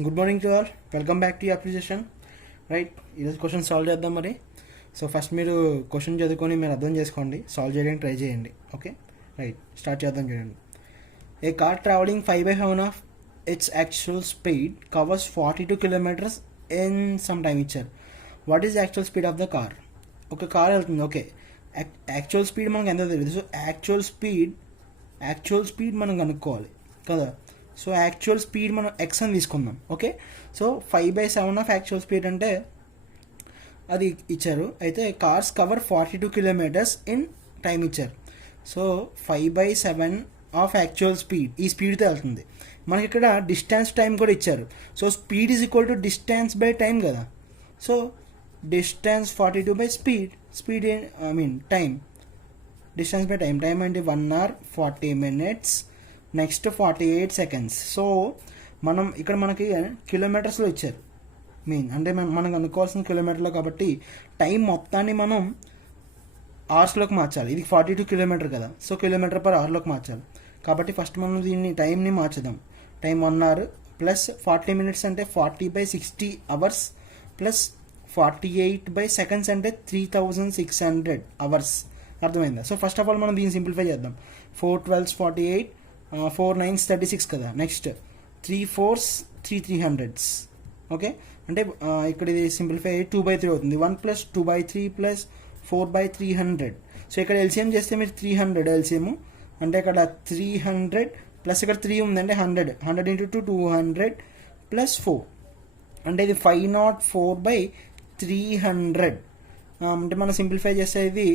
Good morning to all. Welcome back to application. Right, ఈరోజు question solve చేద్దాం మరి. So first మీరు question చదువుకొని మీరు అర్థం చేసుకోండి, సాల్వ్ చేయడానికి ట్రై చేయండి. ఓకే, రైట్, స్టార్ట్ చేద్దాం. చూడండి, a car travelling 5/7 of its actual speed covers 42 kilometres in some time ఇచ్చారు. What is actual speed of the car? ఒక కార్ వెళ్తుంది, ఓకే, యాక్చువల్ స్పీడ్ మనకు ఎంత తెలియదు. సో యాక్చువల్ స్పీడ్ మనం కనుక్కోవాలి కదా. సో యాక్చువల్ స్పీడ్ మనం ఎక్స్ అని తీసుకుందాం. Okay, so 5/7 of actual speed అంటే అది ఇచ్చారు. అయితే cars cover 42 kilometres in time ఇచ్చారు. సో 5/7 ఆఫ్ యాక్చువల్ స్పీడ్, ఈ స్పీడ్తో వెళ్తుంది. మనకి ఇక్కడ డిస్టెన్స్ టైం కూడా ఇచ్చారు. So speed is equal to distance by time కదా. So distance 42 by speed time, distance by time అంటే 1 hour 40 minutes, next 48 seconds. So మనం ఇక్కడ మనకి కిలోమీటర్స్లో ఇచ్చారు, అంటే మనం అనుకోవాల్సిన కిలోమీటర్లో, కాబట్టి టైం మొత్తాన్ని మనం అవర్స్లోకి మార్చాలి. ఇది 42 కిలోమీటర్ కదా, సో కిలోమీటర్ పర్ అవర్లోకి మార్చాలి. కాబట్టి ఫస్ట్ మనం టైంని మార్చుదాం. టైం 1 hour ప్లస్ 40 minutes అంటే 40/60 hours ప్లస్ 48 seconds అంటే 3600 hours. అర్థమైందా? సో ఫస్ట్ ఆఫ్ ఆల్ మనం దీన్ని సింప్లిఫై చేద్దాం. 4 12s 48, 4 9s 36 కదా. Next 3 4s 300. ఓకే, అంటే ఇక్కడ ఇది సింప్లిఫై 2/3 అవుతుంది. 1 + 2/3 + 4/300. సో ఇక్కడ ఎల్సిఎం చేస్తే మీరు 300 ఎల్సిఎం అంటే ఇక్కడ 300 ప్లస్ ఇక్కడ 3 ఉందంటే 100 × 2 200 + 4 అంటే ఇది 504/300. అంటే మనం సింప్లిఫై చేస్తే ఇది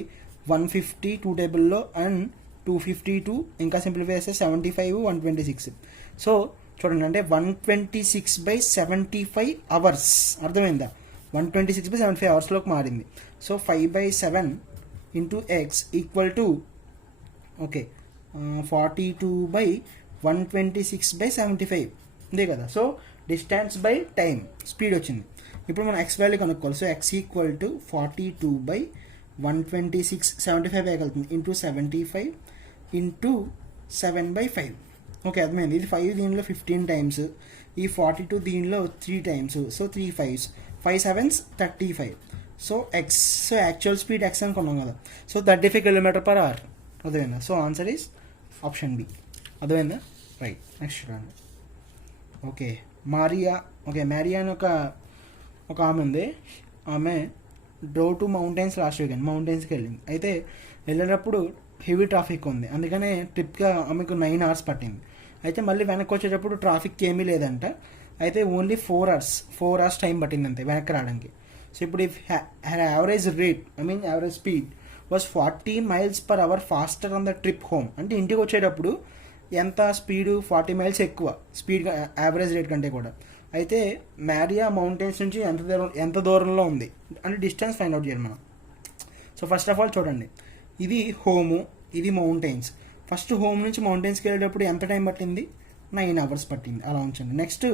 150 2 టేబుల్లో అండ్ 252, ఇంకా సింప్లిఫై చేస్తే 75 126. సో చూడండి, అంటే 126/75 అవర్స్. అర్థమైందా? 126/75 అవర్స్లోకి మారింది. So 5/7 × x equal to okay 42/126/75 ఇదే కదా. So distance by time, speed వచ్చింది. ఇప్పుడు మనం ఎక్స్ వాల్యూ కనుక్కోవాలి. సో ఎక్స్ ఈక్వల్ టు 42/126/75 వేయగలుగుతుంది ఇంటూ 75 ఇంటూ 7/5. ఓకే, అర్థమైంది. ఇది 5 దీనిలో 15 times, ఈ 42 దీనిలో 3 times. So 3 5s 5 7s 35. So X, so actual speed X అనుకున్నాం కదా. So 35 km/h. అర్థమైందా? So answer is option B. అర్థమైందా? రైట్, నెక్స్ట్ చూడండి. ఓకే, మారియా అని ఒక ఆమె ఉంది. ఆమె drove to mountains last weekend, మౌంటైన్స్కి వెళ్ళింది. అయితే వెళ్ళేటప్పుడు హెవీ ట్రాఫిక్ ఉంది, అందుకనే ట్రిప్గా ఆమెకు 9 hours పట్టింది. అయితే మళ్ళీ వెనక్కి వచ్చేటప్పుడు ట్రాఫిక్ ఏమీ లేదంట. అయితే ఓన్లీ 4 hours టైం పట్టింది అంతే వెనక్కి రావడానికి. సో ఇప్పుడు average rate average speed was 40 miles/hour faster on the trip home. అంటే ఇంటికి వచ్చేటప్పుడు ఎంత స్పీడు? 40 miles ఎక్కువ స్పీడ్ యావరేజ్ రేట్ కంటే కూడా. అయితే మారియా మౌంటైన్స్ నుంచి ఎంత దూరంలో ఉంది అంటే డిస్టెన్స్ ఫైండ్ అవుట్ చేయాలి మనం. సో ఫస్ట్ ఆఫ్ ఆల్ చూడండి, ఇది హోము, ఇది మౌంటైన్స్. ఫస్ట్ హోమ్ నుంచి మౌంటైన్స్కి వెళ్ళేటప్పుడు ఎంత టైం పట్టింది? 9 hours పట్టింది, అలా ఉంచండి. నెక్స్ట్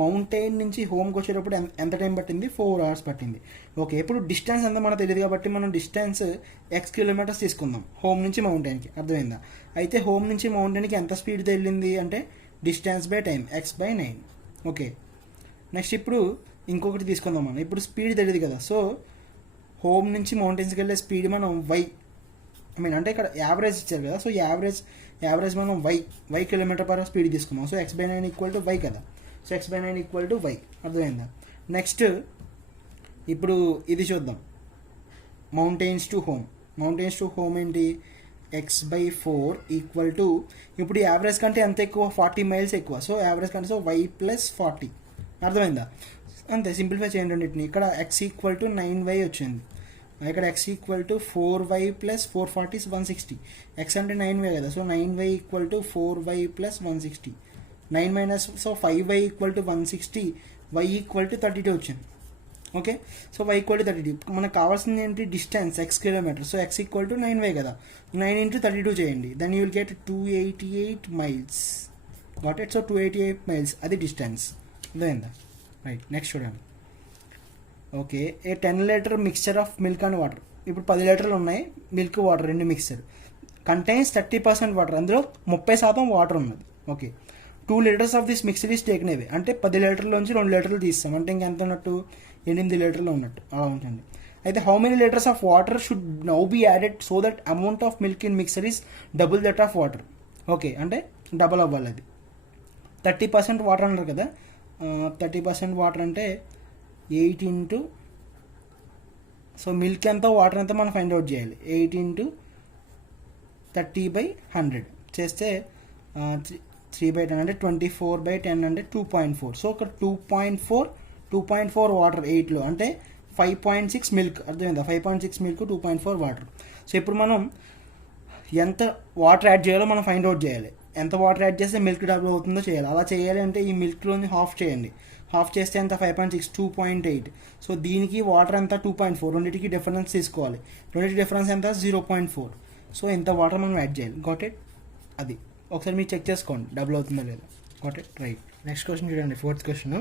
మౌంటైన్ నుంచి హోమ్కి వచ్చేటప్పుడు ఎంత టైం పట్టింది? 4 hours పట్టింది. ఓకే, ఇప్పుడు డిస్టెన్స్ ఎంత మనకు తెలియదు కాబట్టి మనం డిస్టెన్స్ ఎక్స్ కిలోమీటర్స్ తీసుకుందాం హోమ్ నుంచి మౌంటైన్కి. అర్థమైందా? అయితే హోమ్ నుంచి మౌంటైన్కి ఎంత స్పీడ్ వెళ్ళింది అంటే distance by time, x/9. Okay, next ఇప్పుడు ఇంకొకటి తీసుకుందాం మనం. ఇప్పుడు స్పీడ్ తెలియదు కదా. సో హోమ్ నుంచి మౌంటైన్స్కి వెళ్ళే స్పీడ్ మనం అంటే ఇక్కడ యావరేజ్ ఇచ్చారు కదా. సో యావరేజ్ మనం y km/h స్పీడ్ తీసుకున్నాం. So x/9 equal to y కదా. So x/9 equal to y. అర్థమైందా? నెక్స్ట్ ఇప్పుడు ఇది చూద్దాం, మౌంటైన్స్ టు హోమ్ ఏంటి? x/4 ఈక్వల్ టు, ఇప్పుడు యావరేజ్ కంటే ఎంత ఎక్కువ? 40 miles ఎక్కువ. సో యావరేజ్ కంటే, సో y + 40. అర్థమైందా? అంతే, సింప్లిఫై చేయండి రెండింటిని. ఇక్కడ x ఈక్వల్ టు 9y వచ్చింది, ఇక్కడ x equal to 4y + 440 is 160. x అంటే 9y కదా. So 9y equal to 4y + 160. 9 minus, so 5y equal to 160, y equal to 32 వచ్చింది. Okay, so y equal to 32. మనకు కావాల్సింది ఏంటి? Distance x kilometre. So x equal to 9y కదా. 9 × 32 చేయండి, then you will get 288 miles. Got it? So 288 miles అది distance. అర్థమైందా? Right, next చూడండి. Okay, A 10 liter mixture of milk and water. ఇప్పుడు 10 లీటర్లు ఉన్నాయి, మిల్క్ వాటర్ రెండు మిక్స్చర్. కంటైన్స్ 30% వాటర్, అందులో 30% వాటర్ ఉన్నది. Okay, 2 litres of this mixed is taken away, అంటే 10 లీటర్లోంచి 2 లీటర్లు తీస్తాం, అంటే ఇంకెంత ఉన్నట్టు 8 లీటర్లు ఉన్నట్టు అలా ఉంటుంది. అయితే how many litres of water should now be added so that amount of milk in mixture is double that of water. Okay, అంటే డబల్ అవ్వాలి అది. 30% వాటర్ అన్నారు కదా, 30% వాటర్ అంటే 8 ఇంటూ, సో మిల్క్ ఎంత వాటర్ ఎంత మనం ఫైండ్ అవుట్ చేయాలి. 8 ఇంటూ 30/100 చేస్తే 3/10 అంటే 24/10 అంటే 2.4. సో ఒక 2.4 వాటర్ 8లో అంటే 5.6 మిల్క్. అర్థమైందా? 5.6 మిల్క్, 2.4 వాటర్. సో ఇప్పుడు మనం ఎంత వాటర్ యాడ్ చేయాలో మనం ఫైండ్ అవుట్ చేయాలి. ఎంత వాటర్ యాడ్ చేస్తే మిల్క్ డబుల్ అవుతుందో చేయాలి. అలా చేయాలి అంటే ఈ మిల్క్లోని హాఫ్ చేయండి. హాఫ్ చేస్తే ఎంత? 5.6, 2.8. సో దీనికి వాటర్ ఎంత? 2.4. రెండింటికి డిఫరెన్స్ తీసుకోవాలి. రెండింటి డిఫరెన్స్ ఎంత? 0.4. సో ఇంత వాటర్ మనం యాడ్ చేయాలి. Got it? అది ఒకసారి మీరు చెక్ చేసుకోండి డబుల్ అవుతుందో లేదో. Got it? Right. Next question చూడండి, 4th question.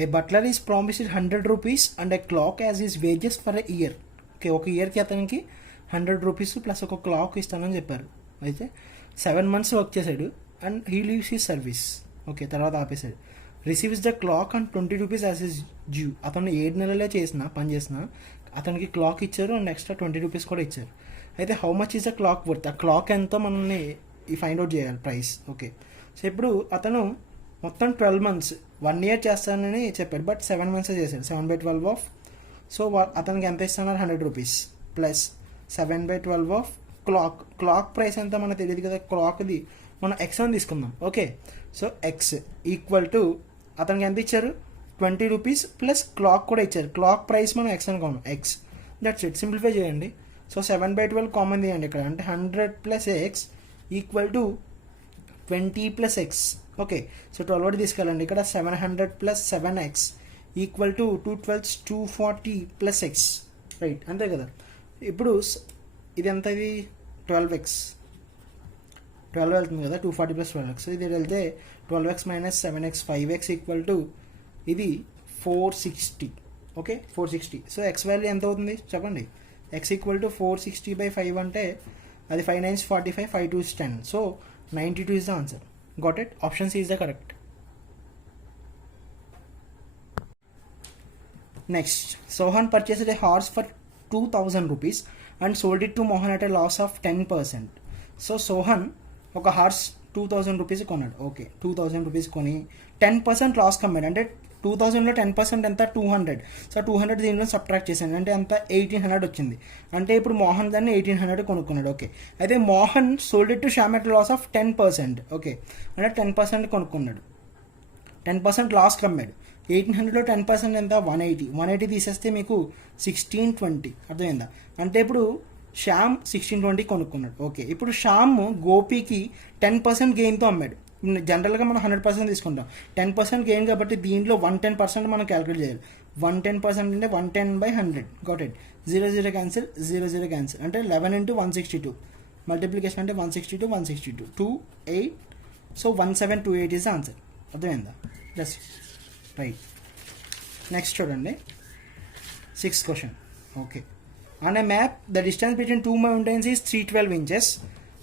A butler is promised 100 rupees and a clock as his wages for a year. Okay, ఒక ఇయర్కి అతనికి 100 రూపీస్ ప్లస్ ఒక క్లాక్ ఇస్తానని చెప్పారు. అయితే 7 months వర్క్ చేశాడు and he leaves his service. Okay, తర్వాత ఆపేశాడు. Receives the clock and 20 rupees as is due. అతను 7 నెలలే పని చేసిన అతనికి క్లాక్ ఇచ్చారు అండ్ ఎక్స్ట్రా 20 రూపీస్ కూడా ఇచ్చారు. అయితే how much is the clock worth? ఆ క్లాక్ ఎంతో మనల్ని ఫైండ్ అవుట్ చేయాలి ప్రైస్. ఓకే, సో ఇప్పుడు అతను మొత్తం 12 months 1 year చేస్తానని చెప్పాడు, బట్ 7 months చేశాడు. 7/12 ఆఫ్, సో అతనికి ఎంత ఇస్తున్నారు? 100 rupees plus 7/12 of clock price ఎంత మనకు తెలియదు కదా. క్లాక్ది మనం ఎక్స్ అని తీసుకుందాం. Okay, so X equal to అతనికి ఎంత ఇచ్చారు? 20 రూపీస్ ప్లస్ క్లాక్ కూడా ఇచ్చారు. క్లాక్ ప్రైస్ మనం ఎక్స్ అనుకోండి. X, that's it. సింప్లిఫై చేయండి. సో 7/12 కామన్ తీయండి ఇక్కడ, అంటే 100 plus X equal to 20 plus X. Okay, so 12 వరకు తీసుకెళ్ళండి. ఇక్కడ 700 plus 7x equal to 212 240 plus X. Right, అంతే కదా. ఇప్పుడు ఇది ఎంత? ఇది 12x, 12 వెళ్తుంది కదా, 240 ప్లస్ 12x. ఇది వెళ్తే 12x minus 7x 5x equal to ఇది 460. ఓకే, 460. సో ఎక్స్ వాల్యూ ఎంత అవుతుంది చెప్పండి? ఎక్స్ ఈక్వల్ టు 460/5 అంటే అది 5 9s 45, 5 2s 10. So 92 is the answer. Got it? Option C is the correct. Next, Sohan purchased a horse for 2000 rupees and sold it to Mohan at a loss of 10%. So Sohan ఒక horse 2000 rupees కొన్నాడు. Okay, 2000 rupees కొని 10% loss కమ్మాడు. అంటే 2000లో 10% ఎంత? 200. So 200 దీనిలో subtract చేశాను, అంటే అంత 1800 వచ్చింది. అంటే ఇప్పుడు మోహన్ దాన్ని 1800 కొనుక్కున్నాడు. ఓకే, అయితే Mohan sold it to Shyam at loss of 10%. Okay, అంటే 10% కొనుక్కున్నాడు, 10% లాస్ కమ్మాడు. 1800లో 10% ఎంత? 180 తీసేస్తే మీకు 1620. అర్థమైందా? అంటే ఇప్పుడు శ్యామ్ 1620 కొనుక్కున్నాడు. ఓకే, ఇప్పుడు శ్యామ్ గోపికి 10% గెయిన్తో అమ్మాడు. జనరల్గా మనం 100% తీసుకుంటాం, 10% గెయిన్ కాబట్టి దీంట్లో 110% మనం క్యాలిక్యులేట్ చేయాలి. 110% అంటే 110/100. Got it? 0 క్యాన్సిల్, 0 క్యాన్సిల్, అంటే 11 into 162. మల్టిప్లికేషన్ అంటే 162 162 28. So 1728 is answer. అర్థమైందా? Just right. నెక్స్ట్ చూడండి, 6th question. Okay, on a map the distance between two mountains is 312 inches.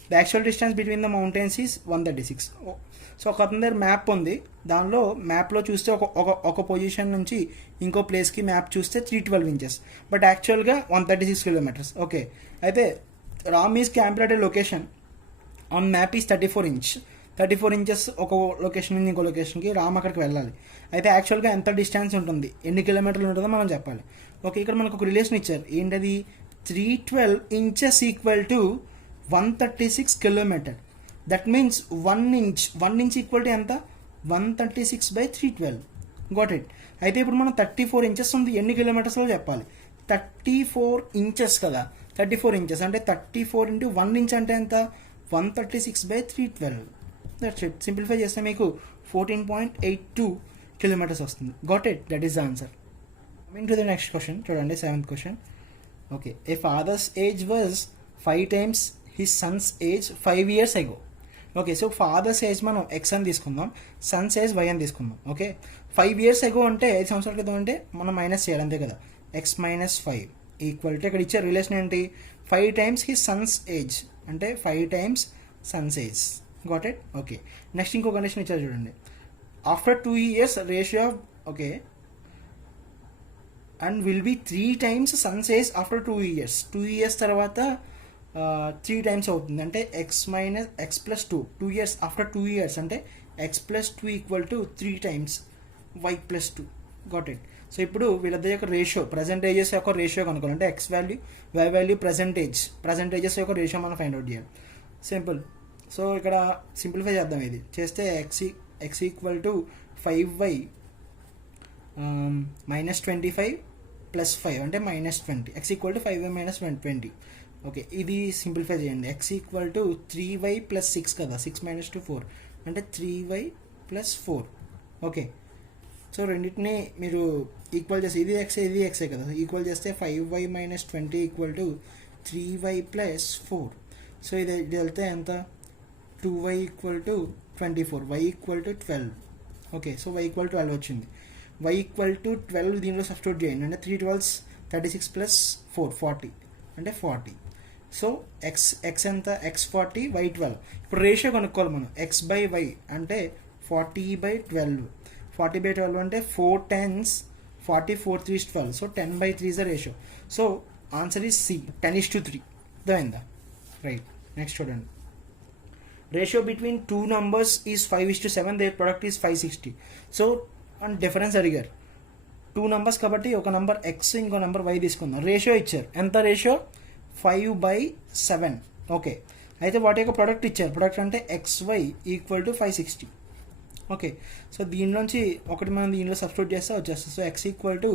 The actual distance between the mountains is 136. So ఒక అతని దగ్గర map ఉంది, దానిలో మ్యాప్లో చూస్తే ఒక పొజిషన్ నుంచి ఇంకో ప్లేస్కి మ్యాప్ చూస్తే 312 inches, బట్ యాక్చువల్గా 136 kilometers. ఓకే, అయితే Ram is camped at a location on map is 34 inches. ఒక లొకేషన్ నుంచి ఇంకో లొకేషన్కి రామ్ అక్కడికి వెళ్ళాలి. అయితే యాక్చువల్గా ఎంత డిస్టెన్స్ ఉంటుంది, ఎన్ని కిలోమీటర్లు ఉంటుందో మనం చెప్పాలి. ఓకే, ఇక్కడ మనకు ఒక రిలేషన్ ఇచ్చారు. ఏంటది? 312 inches equal to 136 kilometer. That means 1 inch equal to ఎంత? 136/312. Got it? అయితే ఇప్పుడు మనం 34 inches ఉంది, ఎన్ని కిలోమీటర్స్లో చెప్పాలి? 34 inches కదా, 34 inches అంటే 34 into 1 inch అంటే ఎంత? 136/312. That's it. సింప్లిఫై చేస్తే మీకు 14.82 kilometers వస్తుంది. Got it? That is the answer. Coming to the next question చూడండి, 7th question. Okay, a father's age was 5 times his son's age 5 years ago. Okay, so father's age మనం X అని తీసుకుందాం, Sons age why అని తీసుకుందాం. Okay, 5 years ago అంటే 5 సంవత్సరాల క్రితం అంటే మనం మైనస్ చేయాలి, అంతే కదా. x మైనస్ 5 ఈక్వల్ టు ఇక్కడ ఇచ్చే రిలేషన్ ఏంటి? 5 times హిస్ సన్స్ ఏజ్ అంటే 5 times son's age. Got it. Okay, next ఇంకో కండిషన్ ఇచ్చారు చూడండి. After 2 years ratio okay and will be 3 times son's age after 2 years. 2 years తర్వాత 3 times అవుతుంది, అంటే X minus X plus 2 years after 2 years అంటే X plus 2 equal to 3 times Y plus 2. Got it. So ఇప్పుడు వీళ్ళిద్దరి యొక్క ratio percentages యొక్క ratio కనుక్కోవాలి, అంటే X value y value percentages యొక్క రేషియో మనం ఫైండ్ అవుట్ చేయాలి. సింపుల్. సో ఇక్కడ సింప్లిఫై చేద్దాం. ఇది చేస్తే X equal to 5y minus 25 plus 5 అంటే minus 20. X equal to 5y minus 20. Okay, ఇది సింప్లిఫై చేయండి. X equal to 3y plus 6 కదా, 6 మైనస్ 2 4 అంటే 3y ప్లస్ 4. ఓకే, సో రెండింటిని మీరు ఈక్వల్ చేసి ఇది ఎక్సే కదా, ఈక్వల్ చేస్తే 5y minus 20 equal to 3y plus 4. So ఇది వెళ్తే ఎంత, 2y equal to 24, y equal to 12. Okay, so y equal to 12 వచ్చింది. y ఈక్వల్ టు 12 దీనిలో సబ్స్టిట్యూట్ చేయండి, అంటే 3 12 36 ప్లస్ 4 40 అంటే 40. సో ఎక్స్ ఎంత, ఎక్స్ 40 y 12. ఇప్పుడు రేషియో కనుక్కోవాలి మనం, ఎక్స్ బై వై అంటే 40/12. 40/12 అంటే 4 10s 40 4 3 12. So 10/3 is the ratio. So answer is C, 10:3. అర్థమైందా? రైట్. నెక్స్ట్ చూడండి. Ratio between 2 numbers is 5:7. Their product is 560. So and difference అడిగారు. 2 numbers కాబట్టి ఒక నంబర్ ఎక్స్ ఇంకో నంబర్ వై తీసుకుందాం. రేషియో ఇచ్చారు, ఎంత రేషియో, 5/7. ఓకే, అయితే వాటి యొక్క ప్రొడక్ట్ ఇచ్చారు. ప్రొడక్ట్ అంటే XY equal to 560. Okay, so దీనిలోంచి ఒకటి మనం దీనిలో సబ్స్టిట్యూట్ చేస్తే వచ్చేస్తుంది. So X equal to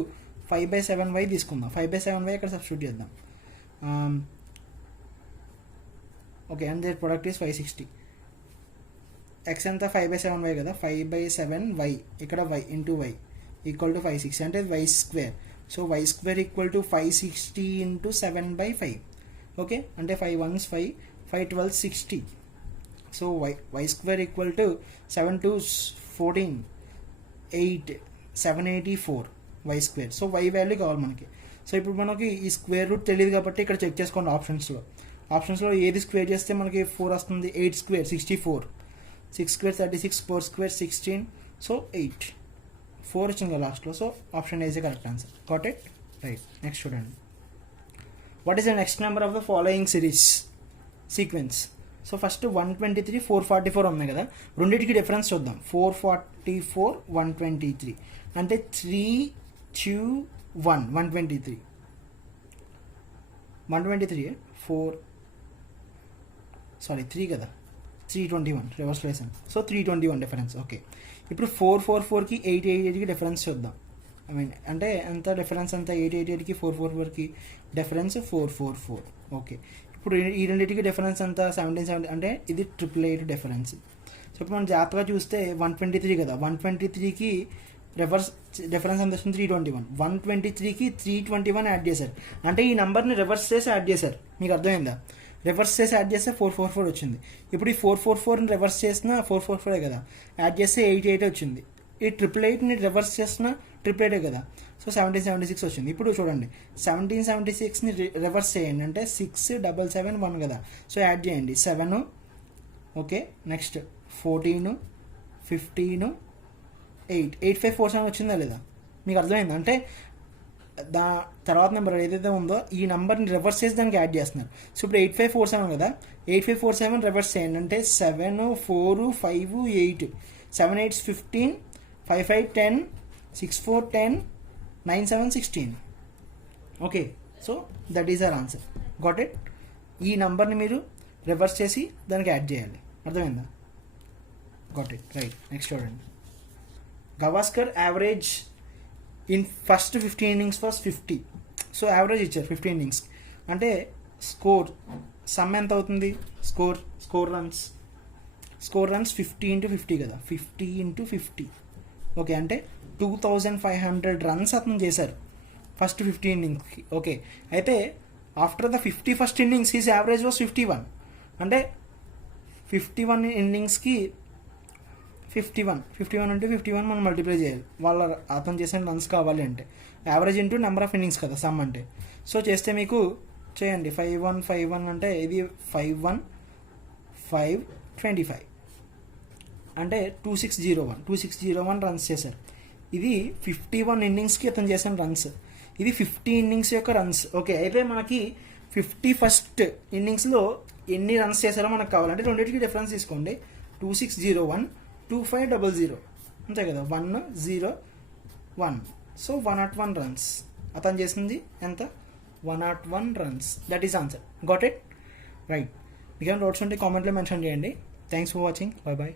5/7y తీసుకుందాం. 5/7y ఇక్కడ సబ్స్టిట్యూట్ చేద్దాం. Okay, and their product is 560. X ఎంత, 5/7y కదా, 5/7y ఇక్కడ y into y equal to 560 అంటే y square. So y square equal to 560 into 7/5. Okay, అంటే 5 1s 5 5 12 60. So y square equal to 7 2s 14 8 784 y square. So y value కావాలి మనకి. So ఇప్పుడు మనకి ఈ స్క్వేర్ రూట్ తెలియదు కాబట్టి ఇక్కడ చెక్ చేసుకోండి. ఆప్షన్స్లో ఏది స్క్వేర్ చేస్తే మనకి 4 వస్తుంది, 8 స్క్వేర్ 64, 6 స్క్వేర్ 36, 4 స్క్వేర్ 16. సో 8 4 వచ్చింది లాస్ట్లో. So option a is the correct answer. Got it. Right. Next చూడండి. What is the next number of the following series sequence. So first 123 444 ఉన్నాయి కదా, రెండింటికి డిఫరెన్స్ చూద్దాం. 444 123 అంటే 3 2 1 123 3 కదా, 321 రివర్స్ వేసాను. So 321 difference. ఓకే, ఇప్పుడు 444కి 888కి డిఫరెన్స్ చూద్దాం. అంటే ఎంత డిఫరెన్స్, అంత 888కి 444కి డిఫరెన్స్ 444. ఓకే, ఇప్పుడు ఈ రెండింటికి డిఫరెన్స్ అంత 17 అంటే ఇది 888 డిఫరెన్స్. సో ఇప్పుడు మనం జాగ్రత్తగా చూస్తే 123 కదా, 123కి రివర్స్ డిఫరెన్స్ ఎంత వస్తుంది, 321. 123కి 321 యాడ్ చేశారు, అంటే ఈ నెంబర్ని రివర్స్ చేసి యాడ్ చేశారు. మీకు అర్థమైందా? రివర్స్ చేసి యాడ్ చేస్తే 444 వచ్చింది. ఇప్పుడు ఈ 444ని రివర్స్ చేసిన 444 కదా, యాడ్ చేస్తే 88 వచ్చింది. ఈ 888ని రివర్స్ చేసిన 888 కదా, సో 1776 వచ్చింది. ఇప్పుడు చూడండి, 1776ని రివర్స్ చేయండి అంటే 6771 కదా, సో యాడ్ చేయండి 7. ఓకే, నెక్స్ట్ 14 15 8 8547 వచ్చిందా లేదా? మీకు అర్థమైందా? అంటే తర్వాత నెంబర్ ఏదైతే ఉందో ఈ నెంబర్ని రివర్స్ చేసి దానికి యాడ్ చేస్తున్నారు. సో ఇప్పుడు 8547 కదా, 8547 రివర్స్ చేయండి అంటే 7 4 5 8 7 8 15 5 5 10 6 4 10 9 7 16. Okay, so that is our answer. Got it. ఈ నెంబర్ని మీరు రివర్స్ చేసి దానికి యాడ్ చేయాలి. అర్థమైందా? Got it. రైట్. నెక్స్ట్ చూడండి. Gavaskar average in first 15 innings was 50. So average ఇచ్చారు 15 innings అంటే స్కోర్ సమ్ ఎంత అవుతుంది, స్కోర్ రన్స్ 50 into 50 కదా, 50 into 50. ఓకే, అంటే 2500 రన్స్ అతను చేశారు ఫస్ట్ 15 innings. ఓకే, అయితే after the 51st innings his average was 51. అంటే 51 inningsకి 51 అంటే 51 మనం మల్టిప్లై చేయాలి. అతను చేసిన రన్స్ కావాలి అంటే average into number of innings కదా సమ్ అంటే. సో చేస్తే మీకు చేయండి 51 51 అంటే ఇది 51 5 25 అంటే 2601 రన్స్ చేశారు. ఇది 51 ఇన్నింగ్స్కి అతను చేసిన రన్స్. ఇది 50 ఇన్నింగ్స్ యొక్క రన్స్. ఓకే, అయితే మనకి 51st ఇన్నింగ్స్లో ఎన్ని రన్స్ చేశారో మనకు కావాలంటే రెండింటికి డిఫరెన్స్ తీసుకోండి. 2601 2500 అంతే కదా, 101. సో 101 రన్స్ అతను చేసింది ఎంత? 101 runs. That is answer. Got it? Right. మీకేమైనా డౌట్స్ ఉంటే కామెంట్లో మెన్షన్ చేయండి. Thanks for watching. Bye bye.